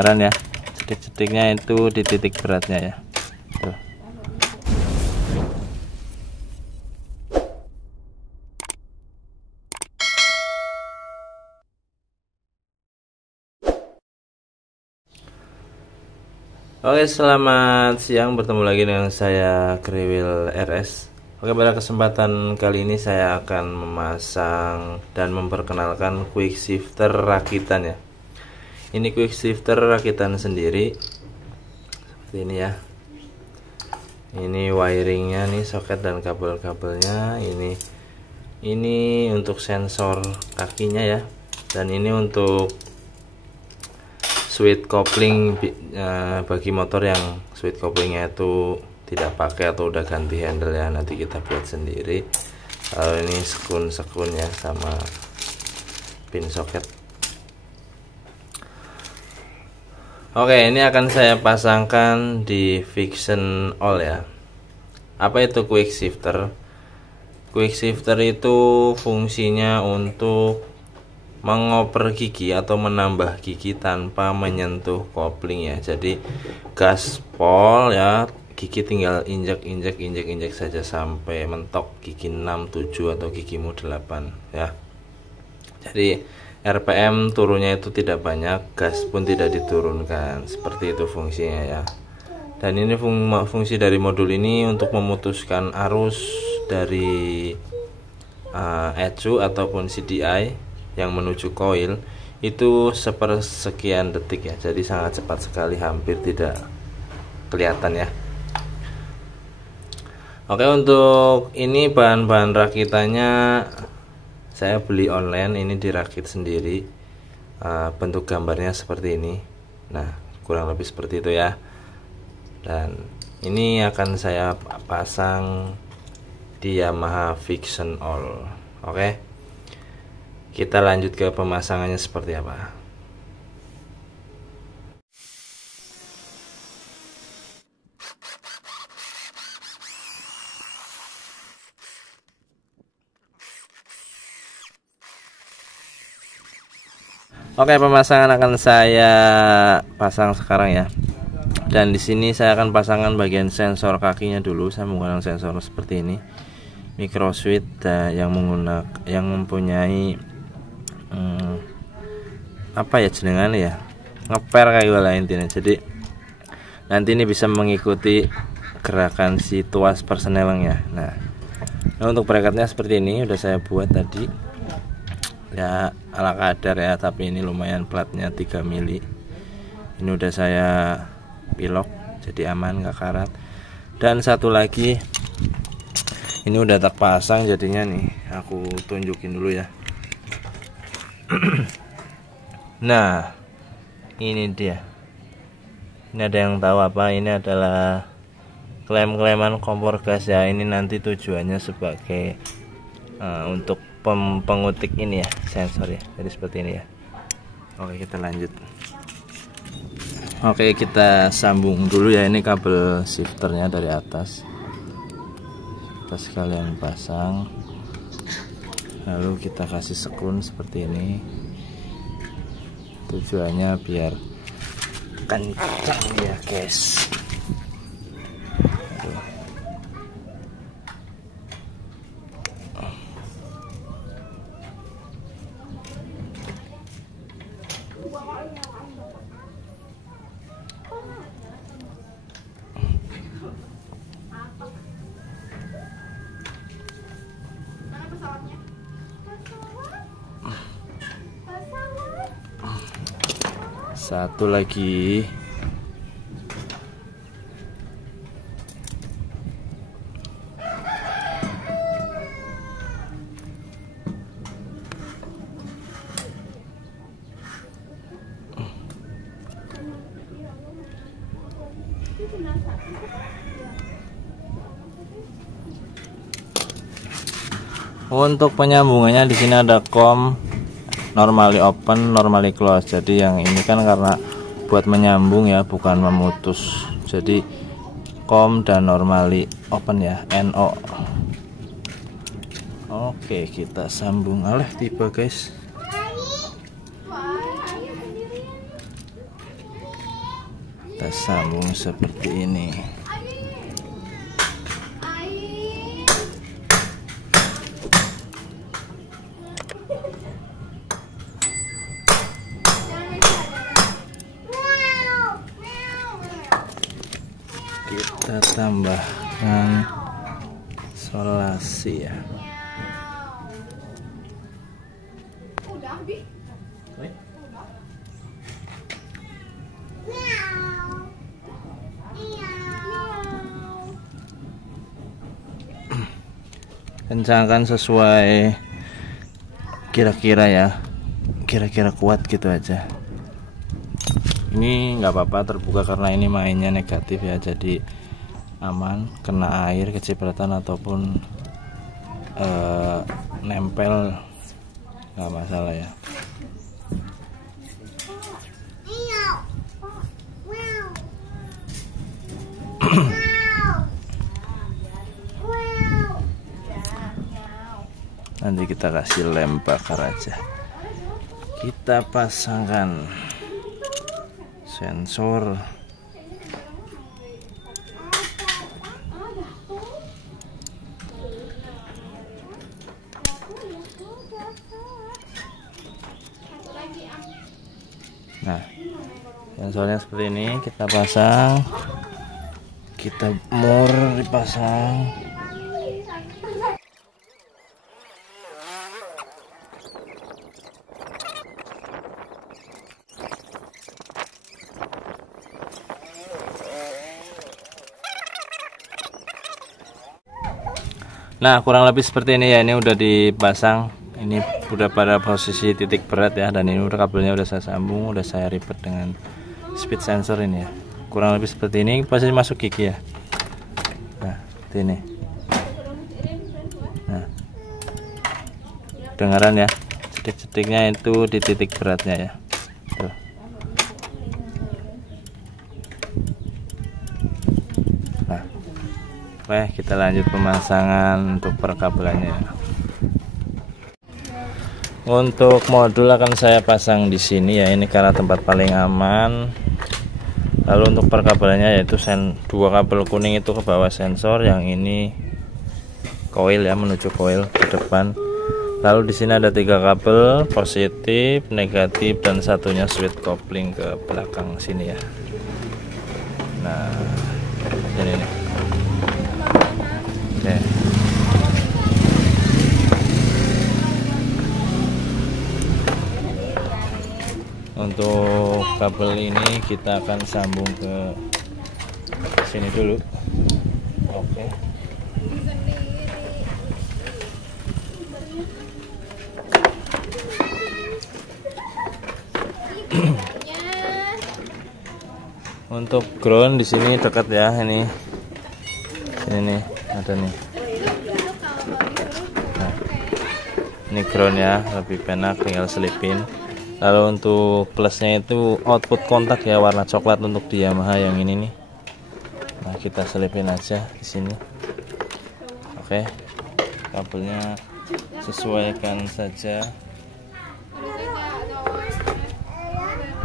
kedengaran ya, cetik-cetiknya itu di titik beratnya ya. Tuh. Oke, selamat siang, bertemu lagi dengan saya Kriwil RS. Oke, pada kesempatan kali ini saya akan memasang dan memperkenalkan quick shifter rakitan ya. Ini quick shifter rakitan sendiri seperti ini ya. Ini wiringnya nih, soket dan kabel-kabelnya. Ini untuk sensor kakinya ya, dan ini untuk switch coupling bagi motor yang switch couplingnya itu tidak pakai atau udah ganti handle ya, nanti kita buat sendiri. Kalau ini sekun ya sama pin soket. Oke, ini akan saya pasangkan di friction all ya. Apa itu quick shifter? Quick shifter itu fungsinya untuk mengoper gigi atau menambah gigi tanpa menyentuh kopling ya. Jadi gaspol ya, gigi tinggal injek saja sampai mentok gigi 6, 7 atau gigimu 8 ya. Jadi RPM turunnya itu tidak banyak, gas pun tidak diturunkan. Seperti itu fungsinya ya. Dan ini fungsi dari modul ini untuk memutuskan arus dari ECU ataupun CDI yang menuju koil itu sepersekian detik ya, jadi sangat cepat sekali, hampir tidak kelihatan ya. Oke, untuk ini bahan-bahan rakitannya saya beli online, ini dirakit sendiri. Bentuk gambarnya seperti ini, nah kurang lebih seperti itu ya. Dan ini akan saya pasang di Yamaha Friction All. Oke, kita lanjut ke pemasangannya seperti apa. Oke, pemasangan akan saya pasang sekarang ya. Dan di sini saya akan pasangkan bagian sensor kakinya dulu. Saya menggunakan sensor seperti ini, micro switch yang mempunyai apa ya jenengan ya, ngeper kayak lah intinya. Jadi nanti ini bisa mengikuti gerakan si tuas persneleng ya. Nah, untuk bracketnya seperti ini udah saya buat tadi ya, ala kadar ya, tapi ini lumayan platnya 3 mili. Ini udah saya pilok jadi aman, nggak karat. Dan satu lagi ini udah terpasang jadinya nih, aku tunjukin dulu ya. Nah, ini dia. Ini ada yang tahu apa? Ini adalah klem-kleman kompor gas ya. Ini nanti tujuannya sebagai untuk pengutik ini ya, sensor ya. Jadi seperti ini ya. Oke, kita lanjut. Oke, kita sambung dulu ya. Ini kabel shifternya dari atas. Kita sekalian pasang. Lalu kita kasih sekun seperti ini. Tujuannya biar kencang ya guys. Satu lagi. Untuk penyambungannya di sini ada kom normally open, normally close. Jadi yang ini kan karena buat menyambung ya, bukan memutus. Jadi kom dan normally open ya, NO. Oke, kita sambung. Alah, tiba guys. kita sambung seperti ini. Kita tambahkan solasi ya. Kencangkan sesuai kira-kira ya, kira-kira kuat gitu aja. Ini nggak apa-apa terbuka karena ini mainnya negatif ya, jadi aman, kena air kecipratan ataupun nempel nggak masalah ya. Nanti kita kasih lem bakar aja. Kita pasangkan sensor. Nah, sensornya seperti ini, kita pasang, kita mur dipasang. Nah, kurang lebih seperti ini ya. Ini udah dipasang, ini udah pada posisi titik berat ya, dan ini udah kabelnya udah saya sambung, udah saya ribet dengan speed sensor ini ya. Kurang lebih seperti ini, pasti masuk gigi ya. Nah, seperti ini. Nah, dengaran ya, cetik-cetiknya itu di titik beratnya ya. Tuh. Nah, oke, kita lanjut pemasangan untuk perkabelannya. Untuk modul akan saya pasang di sini ya, ini karena tempat paling aman. Lalu untuk perkabelannya yaitu dua kabel kuning itu ke bawah sensor, yang ini koil ya, menuju koil ke depan. Lalu di sini ada 3 kabel, positif, negatif, dan satunya switch kopling ke belakang sini ya. Nah, ini nih. Oke. Untuk kabel ini kita akan sambung ke sini dulu. Oke. Untuk ground di sini dekat ya, ini nih ada nih. Nah, ini ground ya, lebih enak tinggal selipin. Lalu untuk plusnya itu output kontak ya, warna coklat untuk di Yamaha yang ini nih. Nah, kita selipin aja di sini. Oke, kabelnya sesuaikan saja.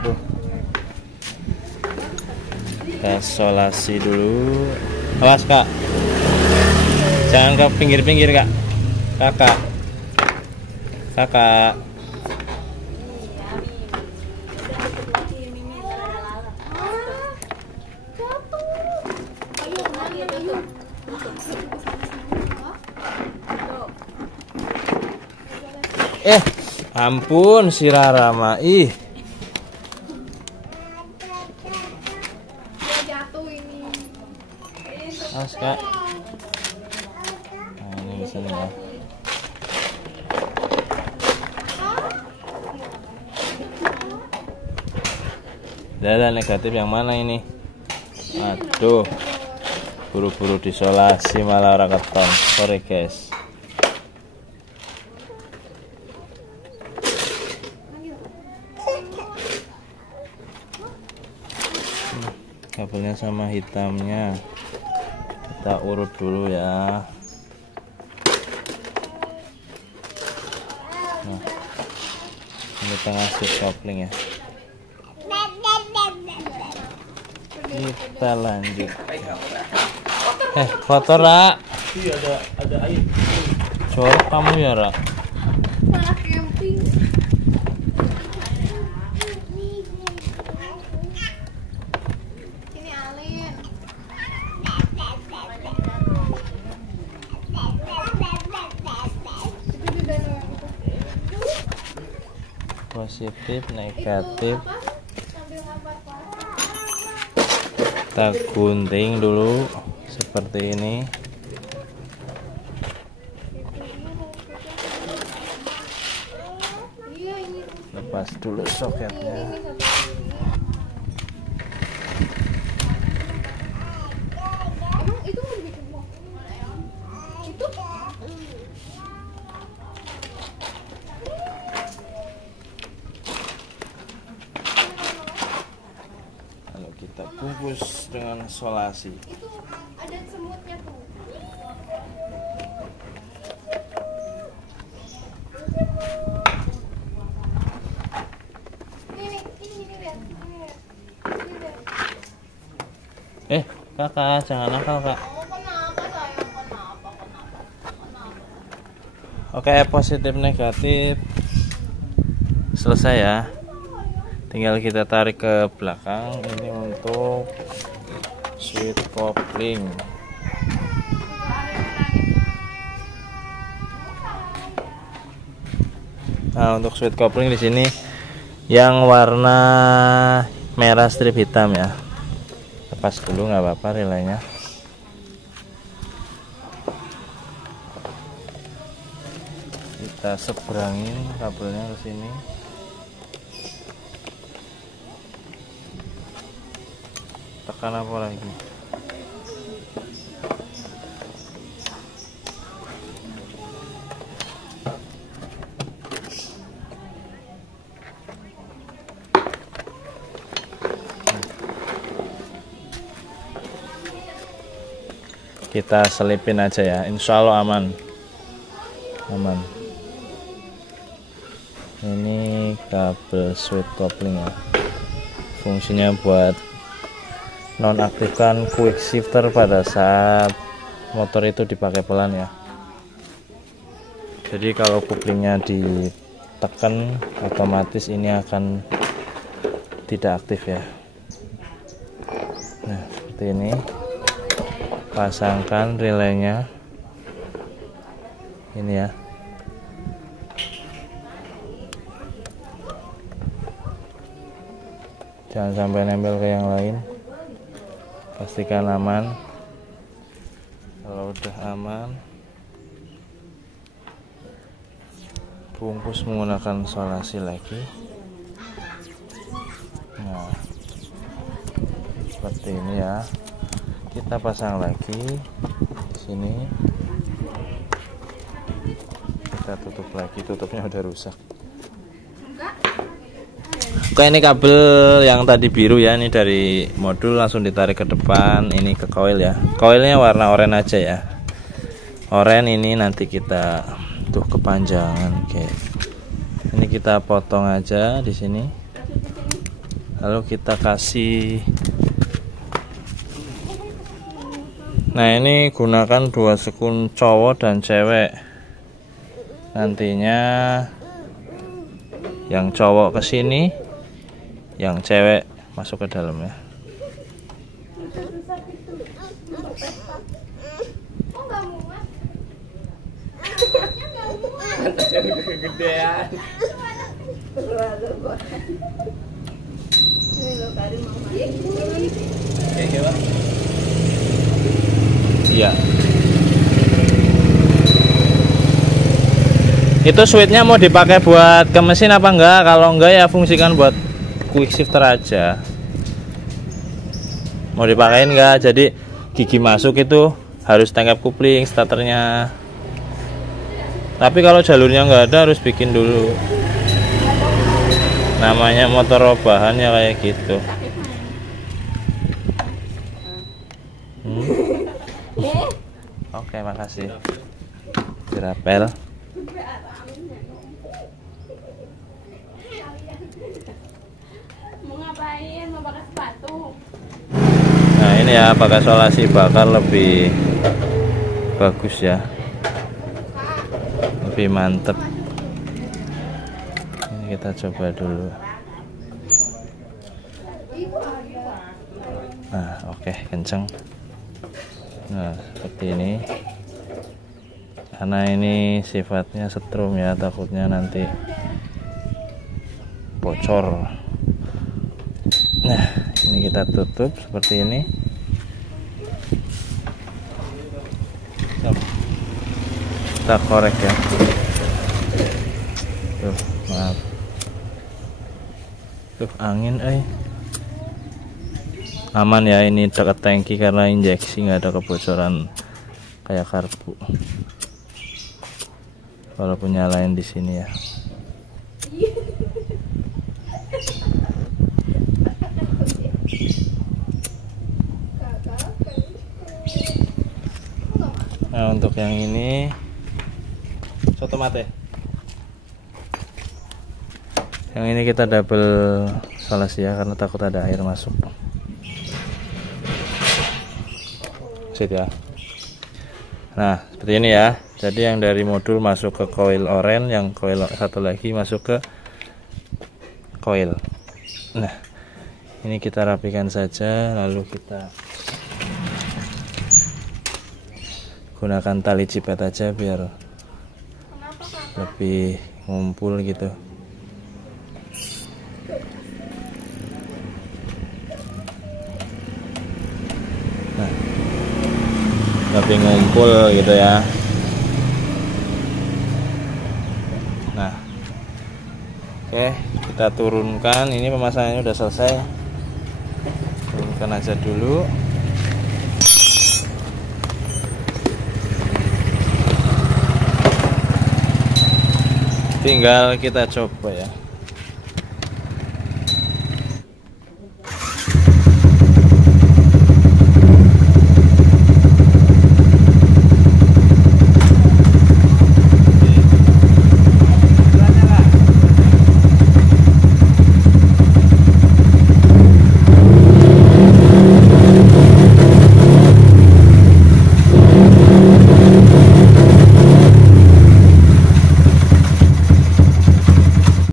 Tuh. Kita solasi dulu. Awas kak, jangan ke pinggir-pinggir kak. Kakak. Ampun si Rara mah, ih. Awas kak. Nah, ini bisa nih ya. Ada negatif yang mana ini? Aduh, buru-buru disolasi malah ora keton. Sorry guys. Kabelnya sama hitamnya kita urut dulu ya. Nah, ini tengah switch coupling ya. Kita lanjut. Kotor Ra. Iya ada air. Jorok kamu ya Ra. Malah camping. Ini Alin. Positif, negatif. Apa? Sambil ngapar Kita gunting dulu seperti ini. Iya ini. Lepas dulu soketnya. Ini satu ini. Emang itu mau dibikin box? Itu? Kalau kita bungkus dengan solasi. Itu ada semutnya tuh. Ini lihat. Ini lihat. Kakak, jangan nakal kak. Oh, kenapa sayang? Kenapa? Oke, positif negatif selesai ya. Tinggal kita tarik ke belakang. Ini untuk switch kopling. Nah, untuk switch kopling di sini yang warna merah strip hitam ya. Lepas dulu nggak apa-apa relaynya. Kita seberangin kabelnya ke sini. Tekan apa lagi? Kita selipin aja ya, insya Allah aman. Ini kabel switch kopling ya, fungsinya buat nonaktifkan quick shifter pada saat motor itu dipakai pelan ya. Jadi kalau couplingnya ditekan, otomatis ini akan tidak aktif ya. Nah seperti ini. Pasangkan relaynya ini ya. Jangan sampai nempel ke yang lain. Pastikan aman. Kalau udah aman, bungkus menggunakan solasi lagi. Nah seperti ini ya. Kita pasang lagi di sini. Kita tutup lagi, tutupnya udah rusak. Oke, ini kabel yang tadi biru ya, ini dari modul langsung ditarik ke depan, ini ke coil ya. Coilnya warna oranye aja ya. Oranye ini nanti kita tuh kepanjangan, oke. Ini kita potong aja di sini. Lalu kita kasih. Nah ini gunakan 2 sekun cowok dan cewek. Nantinya yang cowok ke sini, yang cewek masuk ke dalam ya. Kegedean. Iya. Itu switchnya mau dipakai buat ke mesin apa enggak? Kalau enggak ya fungsikan buat quick shifter aja. Mau dipakein enggak? Jadi gigi masuk itu harus tangkap kupling starternya. Tapi kalau jalurnya enggak ada harus bikin dulu. Namanya motor rebahan ya kayak gitu. Oke, makasih. Dirapel. Mau ngapain? Mau pakai sepatu? ini ya, pakai solasi bakar lebih bagus ya, lebih mantep. Ini kita coba dulu. Nah, oke, kenceng. Nah, seperti ini. Karena ini sifatnya setrum ya, takutnya nanti bocor. Nah, ini kita tutup seperti ini. Kita korek ya. Tuh, maaf. Tuh, angin aman ya, ini dekat tangki karena injeksi, nggak ada kebocoran kayak karbu. Walaupun nyalain di sini ya. Nah, untuk yang ini soto mate. Yang ini kita double solasi ya, karena takut ada air masuk. Sit ya. Nah, seperti ini ya. Jadi yang dari modul masuk ke coil oren, yang coil satu lagi masuk ke coil. Nah, ini kita rapikan saja, lalu kita gunakan tali jepit aja biar lebih ngumpul gitu. Nah, lebih ngumpul gitu ya. Nah, oke, kita turunkan. Ini pemasangannya udah selesai. Turunkan aja dulu. Tinggal kita coba ya.